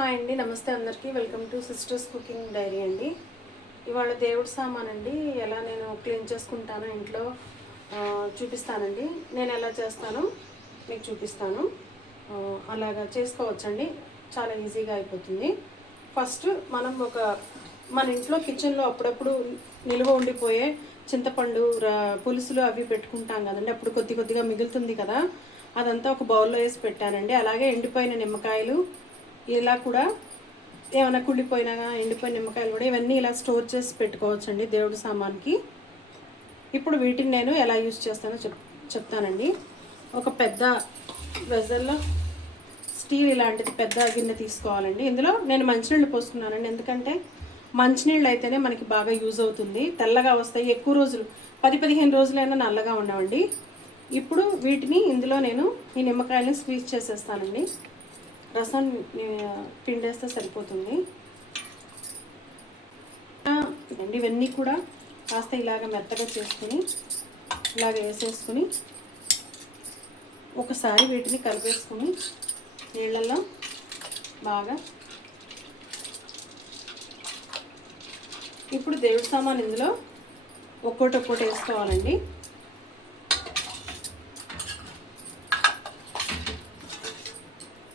Hi అండి, నమస్తే అందరికీ. Welcome to sisters cooking diary అండి. ఇవాళ దేవుడి సామాన్ అండి ఎలా నేను క్లీన్ చేసుకుంటానో ఇంట్లో చూపిస్తానండి. నేను ఎలా చేస్తానో మీకు చూపిస్తాను. అలాగా చేసుకోవచ్చండి, చాలా ఈజీగా అయిపోతుంది. ఫస్ట్ మనం మన ఇంట్లో కిచెన్లో అప్పుడప్పుడు నిల్వ ఉండిపోయే చింతపండు పులుసులు అవి పెట్టుకుంటాం కదండి. అప్పుడు కొద్దిగా మిగులుతుంది కదా, అదంతా ఒక బౌల్లో వేసి పెట్టానండి. అలాగే ఎండిపోయిన నిమ్మకాయలు, ఇలా కూడా ఏమైనా కుళ్ళిపోయినా ఎండిపోయిన నిమ్మకాయలు కూడా ఇవన్నీ ఇలా స్టోర్ చేసి పెట్టుకోవచ్చండి దేవుడి సామాన్కి. ఇప్పుడు వీటిని నేను ఎలా యూజ్ చేస్తానో చెప్తానండి. ఒక పెద్ద వెజల్లో స్టీల్ ఇలాంటిది పెద్ద గిన్నె తీసుకోవాలండి. ఇందులో నేను మంచినీళ్ళు పోసుకున్నానండి, ఎందుకంటే మంచినీళ్ళు అయితేనే మనకి బాగా యూజ్ అవుతుంది. తెల్లగా వస్తాయి, ఎక్కువ రోజులు 10-15 రోజులైనా నల్లగా ఉండవండి. ఇప్పుడు వీటిని ఇందులో నేను ఈ నిమ్మకాయలను స్క్వీజ్ చేసేస్తానండి. రసం పిండేస్తే సరిపోతుంది అండి. ఇవన్నీ కూడా కాస్త ఇలాగ మెత్తగా చేసుకుని ఇలాగ వేసేసుకుని ఒకసారి వీటిని కలిపేసుకుని నీళ్ళల్లో బాగా. ఇప్పుడు దేవుడి సామాన్ ఇందులో ఒక్కోటి వేసుకోవాలండి.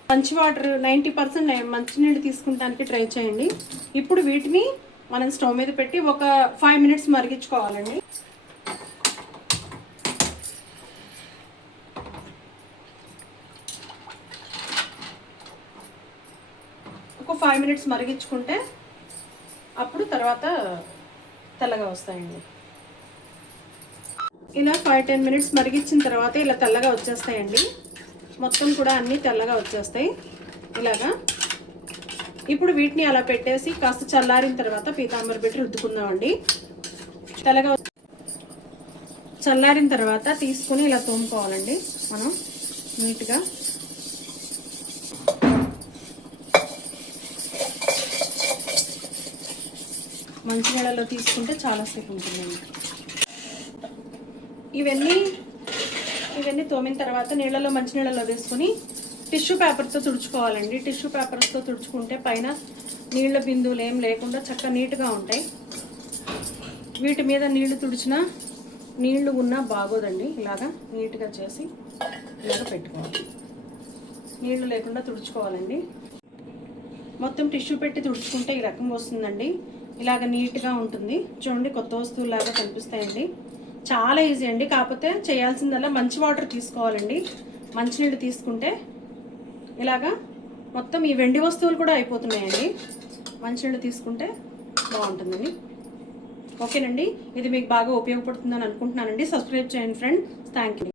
మంచి వాటర్ 90% మంచినీళ్ళు తీసుకుంటానికి ట్రై చేయండి. ఇప్పుడు వీటిని మనం స్టవ్ మీద పెట్టి ఒక 5 మినిట్స్ మరిగించుకోవాలండి. ఒక 5 మినిట్స్ మరిగించుకుంటే అప్పుడు తర్వాత తెల్లగా వస్తాయండి. ఇలా 5-10 మినిట్స్ మరిగించిన తర్వాత ఇలా తెల్లగా వచ్చేస్తాయండి. మొత్తం కూడా అన్నీ తెల్లగా వచ్చేస్తాయి ఇలాగా. ఇప్పుడు వీటిని అలా పెట్టేసి కాస్త చల్లారిన తర్వాత పీతాంబరి పెట్టి రుద్దుకుందామండి. తెల్లగా చల్లారిన తర్వాత తీసుకుని ఇలా తోముకోవాలండి మనం నీట్గా. మంచినీళ్ళలో తీసుకుంటే చాలాసేపు ఉంటుందండి. ఇవన్నీ తోమిన తర్వాత నీళ్ళలో మంచినీళ్ళలో వేసుకుని టిష్యూ పేపర్తో తుడుచుకోవాలండి. టిష్యూ పేపర్తో తుడుచుకుంటే పైన నీళ్ళ బిందువులు ఏం లేకుండా చక్కగా నీట్గా ఉంటాయి. వీటి మీద నీళ్లు తుడిచినా నీళ్లు ఉన్నా బాగోదండి. ఇలాగా నీట్గా చేసి ఇలాగ పెట్టుకోవాలి. నీళ్లు లేకుండా తుడుచుకోవాలండి. మొత్తం టిష్యూ పెట్టి తుడుచుకుంటే ఈ రకం వస్తుందండి. ఇలాగ నీట్గా ఉంటుంది. చూడండి, కొత్త వస్తువులాగా కనిపిస్తాయండి. చాలా ఈజీ అండి. కాకపోతే చేయాల్సిందల్లా మంచి వాటర్ తీసుకోవాలండి. మంచినీళ్ళు తీసుకుంటే ఇలాగా మొత్తం ఈ వెండి వస్తువులు కూడా అయిపోతున్నాయండి. మంచినీళ్ళు తీసుకుంటే బాగుంటుందండి. ఓకేనండి, ఇది మీకు బాగా ఉపయోగపడుతుందని అనుకుంటున్నానండి. సబ్స్క్రైబ్ చేయండి ఫ్రెండ్. Thank you.